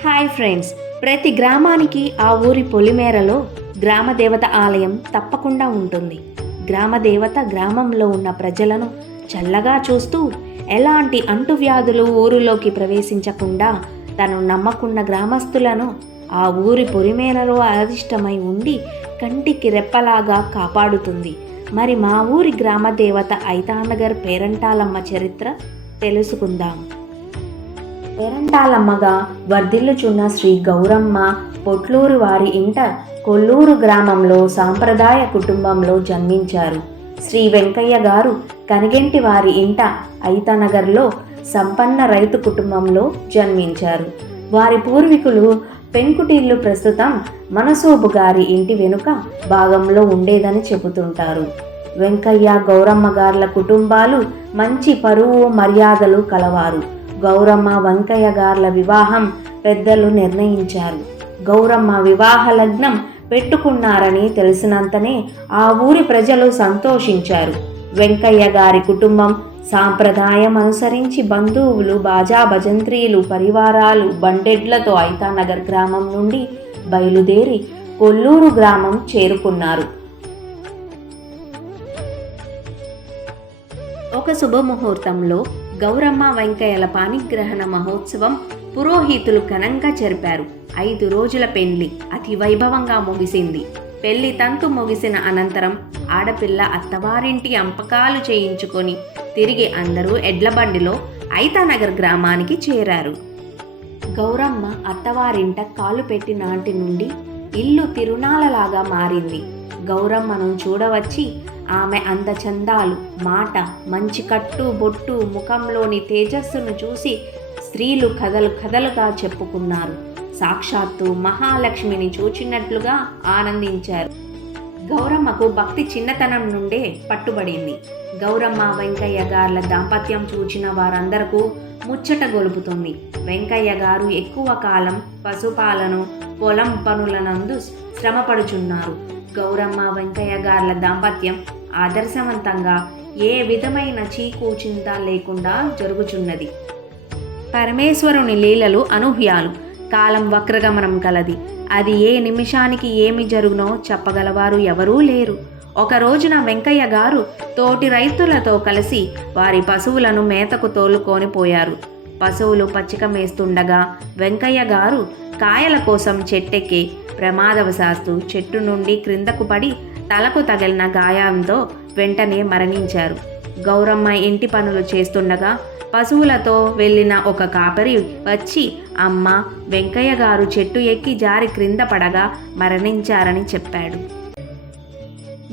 Hi friends, ప్రతి గ్రామానికి ఆ ఊరి పొలిమేరలో గ్రామదేవత ఆలయం తప్పకుండా ఉంటుంది. గ్రామదేవత గ్రామంలో ఉన్న ప్రజలను చల్లగా చూస్తూ ఎలాంటి అంటువ్యాధులు ఊరిలోకి ప్రవేశించకుండా తను నమ్మకున్న గ్రామస్తులను ఆ ఊరి పొలిమేరలో అధిష్టమై ఉండి కంటికి రెప్పలాగా కాపాడుతుంది. మరి మా ఊరి గ్రామదేవత ఐతానగర్ పేరంటాలమ్మ చరిత్ర తెలుసుకుందాం. పేరంటాలమ్మగా వర్ధిల్లుచున్న శ్రీ గౌరమ్మ పొట్లూరు వారి ఇంట కొల్లూరు గ్రామంలో సాంప్రదాయ కుటుంబంలో జన్మించారు. శ్రీ వెంకయ్య గారు కనిగెంటి వారి ఇంట ఐతానగర్లో సంపన్న రైతు కుటుంబంలో జన్మించారు. వారి పూర్వీకులు పెంకుటిల్లు ప్రస్తుతం మనసోబు గారి ఇంటి వెనుక భాగంలో ఉండేదని చెబుతుంటారు. వెంకయ్య గౌరమ్మ గార్ల కుటుంబాలు మంచి పరువు మర్యాదలు కలవారు. గౌరమ్మ వెంకయ్య గార్ల వివాహం పెద్దలు నిర్ణయించారు. గౌరమ్మ వివాహ లగ్నం పెట్టుకున్నారని తెలిసినంతనే ఆ ఊరి ప్రజలు సంతోషించారు. వెంకయ్య గారి కుటుంబం సాంప్రదాయం అనుసరించి బంధువులు, బాజా భజంత్రీలు, పరివారాలు బండెడ్లతో ఐతానగర్ గ్రామం నుండి బయలుదేరి కొల్లూరు గ్రామం చేరుకున్నారు. ఒక శుభముహూర్తంలో గౌరమ్మ వెంకయ్యల పాణిగ్రహణ మహోత్సవం పురోహితులు ఘనంగా జరిపారు. 5 రోజుల పెళ్లి అతి వైభవంగా ముగిసింది. పెళ్లి తంతు ముగిసిన అనంతరం ఆడపిల్ల అత్తవారింటి అంపకాలు చేయించుకొని తిరిగి అందరూ ఎడ్లబండిలో ఐతానగర్ గ్రామానికి చేరారు. గౌరమ్మ అత్తవారింట కాలు పెట్టి నాటి నుండి ఇల్లు తిరునాలలాగా మారింది. గౌరమ్మను చూడవచ్చి ఆమె అందచందాలు, మాట, మంచి కట్టు బొట్టు, ముఖంలోని తేజస్సును చూసి స్త్రీలు కథలుగా చెప్పుకున్నారు. సాక్షాత్తు మహాలక్ష్మిని చూచినట్లుగా ఆనందించారు. గౌరమ్మకు భక్తి చిన్నతనం నుండే పట్టుబడింది. గౌరమ్మ వెంకయ్య గార్ల దాంపత్యం చూచిన వారందరకు ముచ్చట గొలుపుతుంది. వెంకయ్య గారు ఎక్కువ కాలం పశుపాలను, పొలం పనులనందు శ్రమపడుచున్నారు. గౌరమ్మ వెంకయ్య గార్ల దాంపత్యం ఆదర్శవంతంగా ఏ విధమైన చీకు చింత లేకుండా జరుగుచున్నది. పరమేశ్వరుని లీలలు అనూహ్యాలు. కాలం వక్రగమనం కలది. అది ఏ నిమిషానికి ఏమి జరుగునో చెప్పగలవారు ఎవరూ లేరు. ఒక రోజున వెంకయ్య గారు తోటి రైతులతో కలిసి వారి పశువులను మేతకు తోలుకొని పోయారు. పశువులు పచ్చిక మేస్తుండగా వెంకయ్య గారు కాయల కోసం చెట్టెక్కి ప్రమాదవశాత్తు చెట్టు నుండి క్రిందకు పడి తలకు తగిలిన గాయంతో వెంటనే మరణించారు. గౌరమ్మ ఇంటి పనులు చేస్తుండగా పశువులతో వెళ్ళిన ఒక కాపరి వచ్చి, అమ్మ, వెంకయ్య గారు చెట్టు ఎక్కి జారి క్రింద పడగా మరణించారని చెప్పాడు.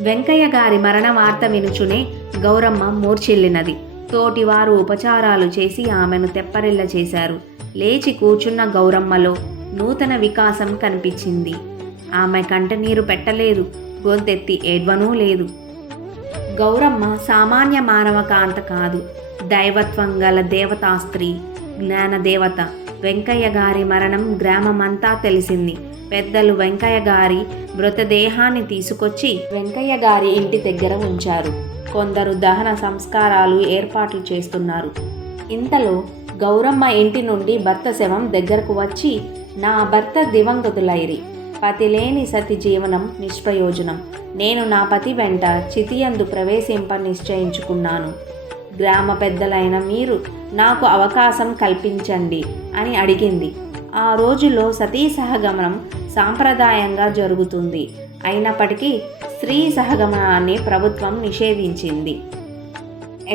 వెంకయ్య గారి మరణ వార్త వినుచునే గౌరమ్మ మూర్ఛిల్లినది. తోటివారు ఉపచారాలు చేసి ఆమెను తెప్పరిల్ల చేశారు. లేచి కూర్చున్న గౌరమ్మలో నూతన వికాసం కనిపించింది. ఆమె కంటనీరు పెట్టలేదు, గొంతెత్తి ఏడ్వనూ లేదు. గౌరమ్మ సామాన్య మానవ కాంత కాదు, దైవత్వం గల దేవతా స్త్రీ, జ్ఞానదేవత. వెంకయ్య గారి మరణం గ్రామమంతా తెలిసింది. పెద్దలు వెంకయ్య గారి మృతదేహాన్ని తీసుకొచ్చి వెంకయ్య గారి ఇంటి దగ్గర ఉంచారు. కొందరు దహన సంస్కారాలు ఏర్పాట్లు చేస్తున్నారు. ఇంతలో గౌరమ్మ ఇంటి నుండి భర్త శవం దగ్గరకు వచ్చి, నా భర్త దివంగతులైరి, పతిలేని సతి జీవనం నిష్ప్రయోజనం. నేను నా పతి వెంట చితియందు ప్రవేశింప నిశ్చయించుకున్నాను. గ్రామ పెద్దలైన మీరు నాకు అవకాశం కల్పించండి అని అడిగింది. ఆ రోజుల్లో సతీ సహగమనం సాంప్రదాయంగా జరుగుతుంది. అయినప్పటికీ స్త్రీ సహగమనాన్ని ప్రభుత్వం నిషేధించింది.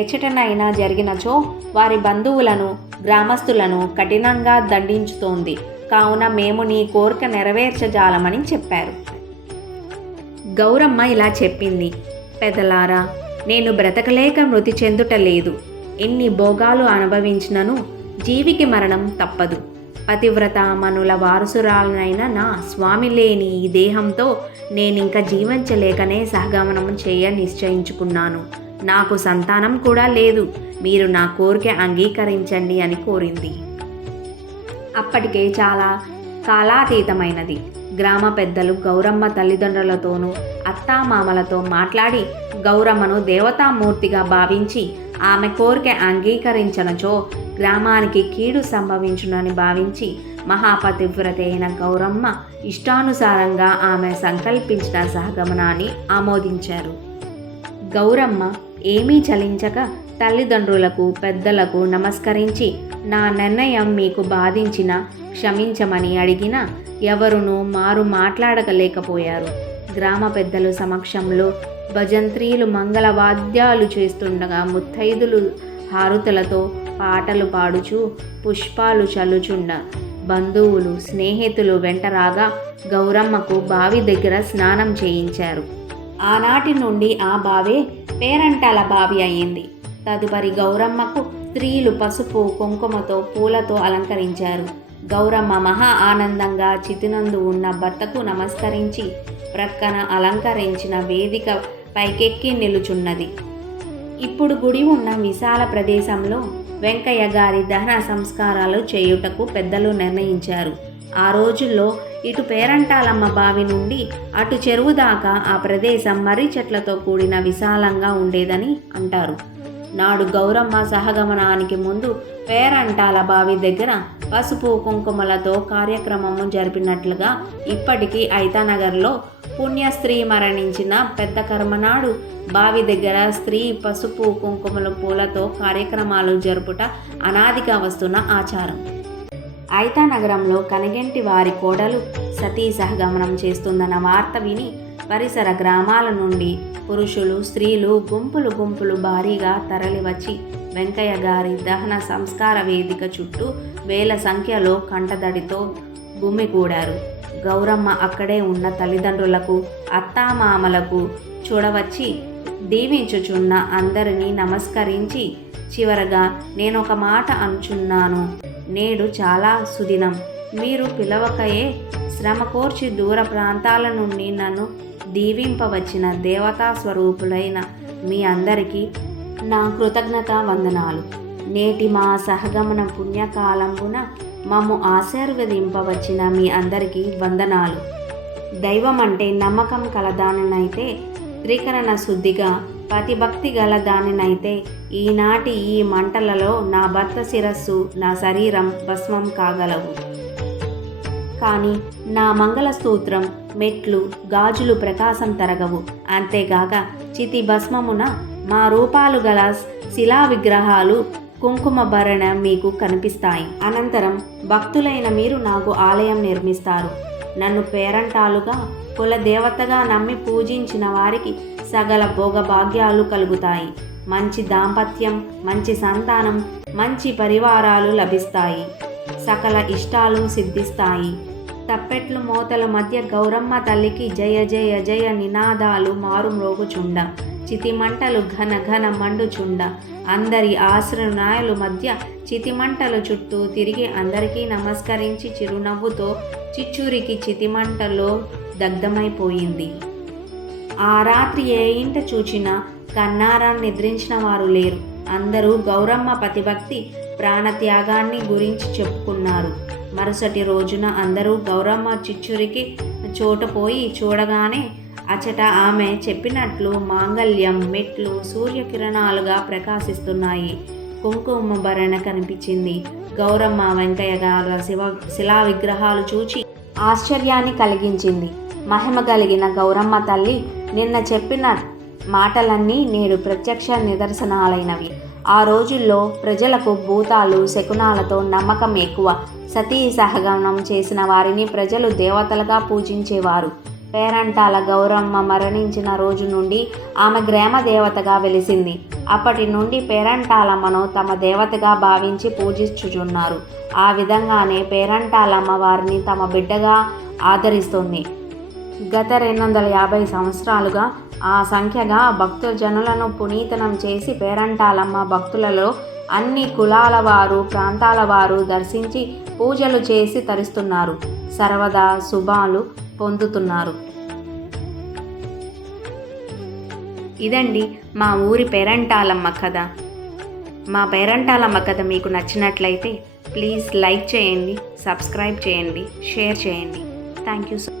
ఎచ్చటనైనా జరిగినచో వారి బంధువులను, గ్రామస్తులను కఠినంగా దండించుతోంది. కావున మేము నీ కోరిక నెరవేర్చజాలమని చెప్పారు. గౌరమ్మ ఇలా చెప్పింది, పెదలారా, నేను బ్రతకలేక మృతి చెందుట లేదు. ఎన్ని భోగాలు అనుభవించినను జీవికి మరణం తప్పదు. పతివ్రత మనుల వారసురాలనైన నా స్వామి లేని ఈ దేహంతో నేనింక జీవించలేకనే సహగమనం చేయ నిశ్చయించుకున్నాను. నాకు సంతానం కూడా లేదు. మీరు నా కోరిక అంగీకరించండి అని కోరింది. అప్పటికే చాలా కాలాతీతమైనది. గ్రామ పెద్దలు గౌరమ్మ తల్లిదండ్రులతోనూ అత్తామామలతో మాట్లాడి గౌరమ్మను దేవతామూర్తిగా భావించి ఆమె కోరిక అంగీకరించనచో గ్రామానికి కీడు సంభవించునని భావించి మహాపతివ్రత అయిన గౌరమ్మ ఇష్టానుసారంగా ఆమె సంకల్పించిన సహగమనాన్ని ఆమోదించారు. గౌరమ్మ ఏమీ చలించక తల్లిదండ్రులకు పెద్దలకు నమస్కరించి నా నిర్ణయం మీకు బాధించిన క్షమించమని అడిగినా ఎవరునూ మారు మాట్లాడలేకపోయారు. గ్రామ పెద్దల సమక్షంలో భజంత్రీలు మంగళవాద్యాలు చేస్తుండగా ముత్తైదులు హారతులతో పాటలు పాడుచూ పుష్పాలు చల్లుచుండ బంధువులు స్నేహితులు వెంటరాగా గౌరమ్మకు బావి దగ్గర స్నానం చేయించారు. ఆనాటి నుండి ఆ బావే పేరంటాల బావి అయింది. తదుపరి గౌరమ్మకు స్త్రీలు పసుపు కుంకుమతో పూలతో అలంకరించారు. గౌరమ్మ మహా ఆనందంగా చితినందు ఉన్న భర్తకు నమస్కరించి ప్రక్కన అలంకరించిన వేదిక పైకెక్కి నిలుచున్నది. ఇప్పుడు గుడి ఉన్న విశాల ప్రదేశంలో వెంకయ్య గారి దహన సంస్కారాలు చేయుటకు పెద్దలు నిర్ణయించారు. ఆ రోజుల్లో ఇటు పేరంటాలమ్మ బావి నుండి అటు చెరువు దాకా ఆ ప్రదేశం మర్రి చెట్లతో కూడిన విశాలంగా ఉండేదని అంటారు. నాడు గౌరమ్మ సహగమనానికి ముందు పేరంటాల బావి దగ్గర పసుపు కుంకుమలతో కార్యక్రమము జరిపినట్లుగా ఇప్పటికీ ఐతానగర్లో పుణ్యస్త్రీ మరణించిన పెద్ద కర్మనాడు బావి దగ్గర స్త్రీ పసుపు కుంకుమల పూలతో కార్యక్రమాలు జరుపుట అనాదిగా వస్తున్న ఆచారం. ఐతానగరంలో కనగంటి వారి కోడలు సతీ సహగమనం చేస్తుందన్న వార్త విని పరిసర గ్రామాల నుండి పురుషులు స్త్రీలు గుంపులు గుంపులు భారీగా తరలివచ్చి వెంకయ్య గారి దహన సంస్కార వేదిక చుట్టూ వేల సంఖ్యలో కంటదడితో గుమిగూడారు. గౌరమ్మ అక్కడే ఉన్న తల్లిదండ్రులకు అత్తామామలకు చూడవచ్చి దీవించుచున్న అందరినీ నమస్కరించి చివరగా నేనొక మాట అనుచున్నాను. నేడు చాలా సుదినం. మీరు పిలవకయే శ్రమ కోర్చి దూర ప్రాంతాల నుండి నన్ను దీవింపవచ్చిన దేవతా స్వరూపులైన మీ అందరికీ నా కృతజ్ఞతా వందనాలు. నేటి మా సహగమన పుణ్యకాలంబున మమ్ము ఆశీర్వదింపవచ్చిన మీ అందరికీ వందనాలు. దైవం అంటే నమ్మకం కలదానినైతే త్రికరణ శుద్ధిగా పతిభక్తి గల దానినైతే ఈనాటి ఈ మంటలలో నా భర్త శిరస్సు నా శరీరం భస్మం కాగలవు. కానీ నా మంగళసూత్రం మెట్లు గాజులు ప్రకాశం తరగవు. అంతేగాక చితి భస్మమున మా రూపాలు గల శిలా విగ్రహాలు కుంకుమ భరణ మీకు కనిపిస్తాయి. అనంతరం భక్తులైన మీరు నాకు ఆలయం నిర్మిస్తారు. నన్ను పేరంటాలుగా కులదేవతగా నమ్మి పూజించిన వారికి సకల భోగభాగ్యాలు కలుగుతాయి. మంచి దాంపత్యం, మంచి సంతానం, మంచి పరివారాలు లభిస్తాయి. సకల ఇష్టాలు సిద్ధిస్తాయి. తప్పెట్లు మోతల మధ్య గౌరమ్మ తల్లికి జయ జయ జయ నినాదాలు మారుమ్రోగుచుండ. చితిమంటలు ఘన ఘన మండుచుండ. అందరి ఆశ్రనాయుల మధ్య చితిమంటలు చుట్టూ తిరిగి అందరికీ నమస్కరించి చిరునవ్వుతో చిచ్చూరికి చితిమంటలో దగ్ధమైపోయింది. ఆ రాత్రి ఏ ఇంట చూచినా కన్నారా నిద్రించిన వారు లేరు. అందరూ గౌరమ్మ పతిభక్తి ప్రాణత్యాగాన్ని గురించి చెప్పుకున్నారు. మరుసటి రోజున అందరూ గౌరమ్మ చిచ్చూరికి చోటపోయి చూడగానే అచట ఆమె చెప్పినట్లు మాంగళ్యం మెట్లు సూర్యకిరణాలుగా ప్రకాశిస్తున్నాయి. కుంకుమ భరణ కనిపించింది. గౌరమ్మ వెంకయ్య గారి శిలా విగ్రహాలు చూచి ఆశ్చర్యాన్ని కలిగించింది. మహిమ కలిగిన గౌరమ్మ తల్లి నిన్న చెప్పిన మాటలన్నీ నేడు ప్రత్యక్ష నిదర్శనాలైనవి. ఆ రోజుల్లో ప్రజలకు భూతాలు శకునాలతో నమ్మకం ఎక్కువ. సతీ సహగమనం చేసిన వారిని ప్రజలు దేవతలుగా పూజించేవారు. పేరంటాల గౌరమ్మ మరణించిన రోజు నుండి ఆమె గ్రామ దేవతగా వెలిసింది. అప్పటి నుండి పేరంటాలమ్మను తమ దేవతగా భావించి పూజించుచున్నారు. ఆ విధంగానే పేరంటాలమ్మ వారిని తమ బిడ్డగా ఆదరిస్తుంది. గత 250 సంవత్సరాలుగా ఆ సంఖ్యగా భక్తజనులను పునీతనం చేసి పేరంటాలమ్మ భక్తులలో అన్ని కులాల వారు ప్రాంతాల వారు దర్శించి పూజలు చేసి తరిస్తున్నారు. సర్వదా శుభాలు పొందుతున్నారు. ఇదండి మా ఊరి పేరంటాలమ్మ కథ. మా పేరంటాలమ్మ కథ మీకు నచ్చినట్లయితే ప్లీజ్ లైక్ చేయండి, సబ్స్క్రైబ్ చేయండి, షేర్ చేయండి. Thank you so